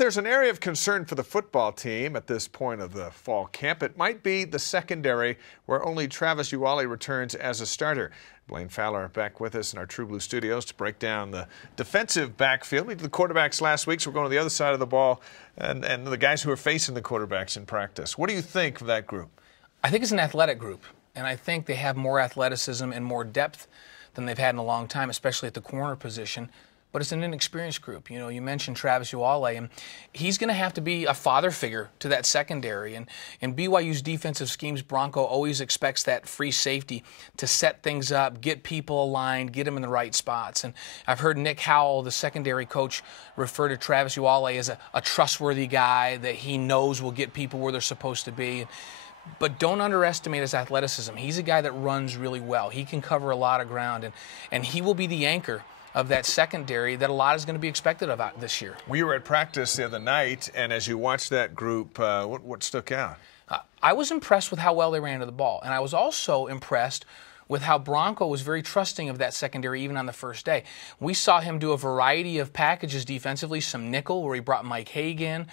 there's an area of concern for the football team at this point of the fall camp, it might be the secondary, where only Travis Uwale returns as a starter. Blaine Fowler back with us in our True Blue studios to break down the defensive backfield. We did the quarterbacks last week, so we're going to the other side of the ball and the guys who are facing the quarterbacks in practice. What do you think of that group? I think it's an athletic group, and I think they have more athleticism and more depth than they've had in a long time, especially at the corner position. But it's an inexperienced group. You know, you mentioned Travis Uwale, and he's going to have to be a father figure to that secondary. And in BYU's defensive schemes, Bronco always expects that free safety to set things up, get people aligned, get them in the right spots. And I've heard Nick Howell, the secondary coach, refer to Travis Uwale as a trustworthy guy that he knows will get people where they're supposed to be. But don't underestimate his athleticism. He's a guy that runs really well. He can cover a lot of ground, and he will be the anchor of that secondary that a lot is going to be expected of this year. We were at practice the other night, and as you watched that group, what stuck out? I was impressed with how well they ran to the ball, and I was also impressed with how Bronco was very trusting of that secondary even on the first day. We saw him do a variety of packages defensively, some nickel where he brought Mike Haig in.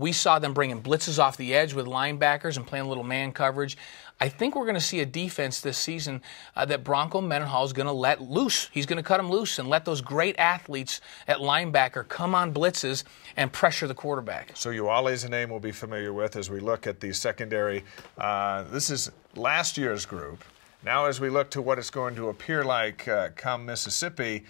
We saw them bringing blitzes off the edge with linebackers and playing a little man coverage. I think we're going to see a defense this season that Bronco Mendenhall is going to let loose. He's going to cut them loose and let those great athletes at linebacker come on blitzes and pressure the quarterback. So Uwale's a name we'll be familiar with as we look at the secondary. This is last year's group. Now as we look to what it's going to appear like come Mississippi,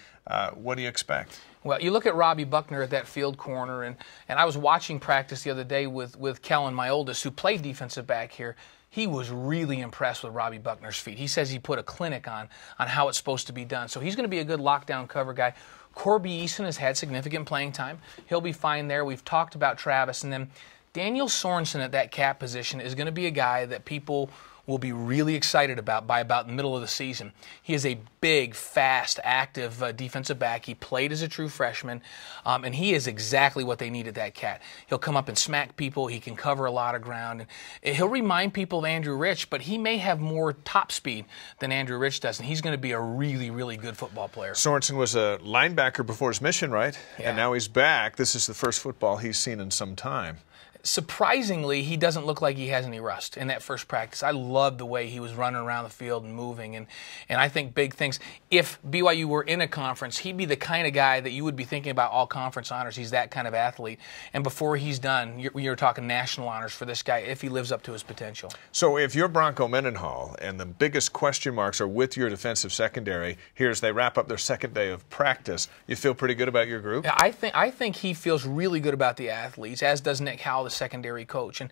what do you expect? Well, you look at Robbie Buckner at that field corner, and I was watching practice the other day with Kellen, my oldest, who played defensive back here. He was really impressed with Robbie Buckner's feet. He says he put a clinic on how it's supposed to be done. So he's going to be a good lockdown cover guy. Corby Eason has had significant playing time. He'll be fine there. We've talked about Travis. And then Daniel Sorensen at that cap position is going to be a guy that people will be really excited about by about the middle of the season. He is a big, fast, active defensive back. He played as a true freshman, and he is exactly what they need at that cat. He'll come up and smack people. He can cover a lot of ground. And he'll remind people of Andrew Rich, but he may have more top speed than Andrew Rich does, and he's going to be a really, really good football player. Sorensen was a linebacker before his mission, right? Yeah. And now he's back. This is the first football he's seen in some time. Surprisingly, he doesn't look like he has any rust in that first practice. I loved the way he was running around the field and moving, and I think big things. If BYU were in a conference, he'd be the kind of guy that you would be thinking about all conference honors. He's that kind of athlete. And before he's done, you're talking national honors for this guy if he lives up to his potential. So if you're Bronco Mendenhall and the biggest question marks are with your defensive secondary, here as they wrap up their second day of practice, you feel pretty good about your group? Yeah, I think he feels really good about the athletes, as does Nick Howell, the secondary coach. And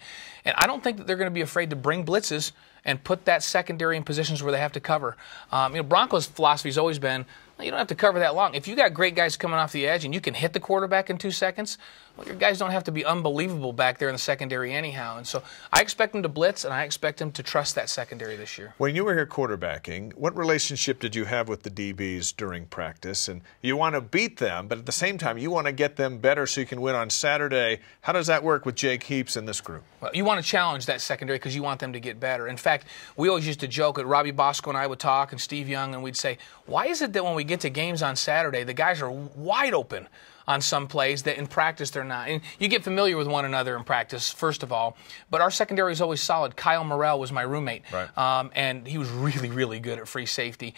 I don't think that they're going to be afraid to bring blitzes and put that secondary in positions where they have to cover. Bronco's philosophy has always been, well, you don't have to cover that long. If you got great guys coming off the edge and you can hit the quarterback in 2 seconds, well, your guys don't have to be unbelievable back there in the secondary anyhow. And so I expect them to blitz, and I expect them to trust that secondary this year. When you were here quarterbacking, what relationship did you have with the DBs during practice? And you want to beat them, but at the same time, you want to get them better so you can win on Saturday. How does that work with Jake Heaps and this group? Well, you want to challenge that secondary because you want them to get better. In fact, we always used to joke that Robbie Bosco and I would talk, and Steve Young, and we'd say, why is it that when we get to games on Saturday, the guys are wide open on some plays that in practice they're not? And you get familiar with one another in practice, first of all, but our secondary is always solid. Kyle Morrell was my roommate, right. And he was really, really good at free safety.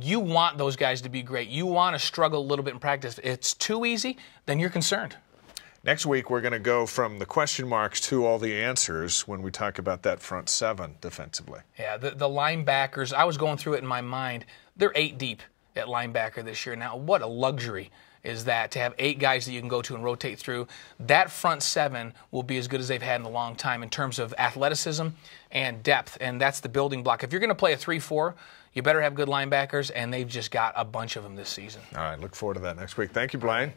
You want those guys to be great. You want to struggle a little bit in practice. If it's too easy, then you're concerned. Next week, we're going to go from the question marks to all the answers when we talk about that front seven defensively. Yeah, the linebackers, I was going through it in my mind. They're 8 deep at linebacker this year. Now, what a luxury is that to have 8 guys that you can go to and rotate through. That front seven will be as good as they've had in a long time in terms of athleticism and depth, and that's the building block. If you're going to play a 3-4, you better have good linebackers, and they've just got a bunch of them this season. All right, look forward to that next week. Thank you, Blaine.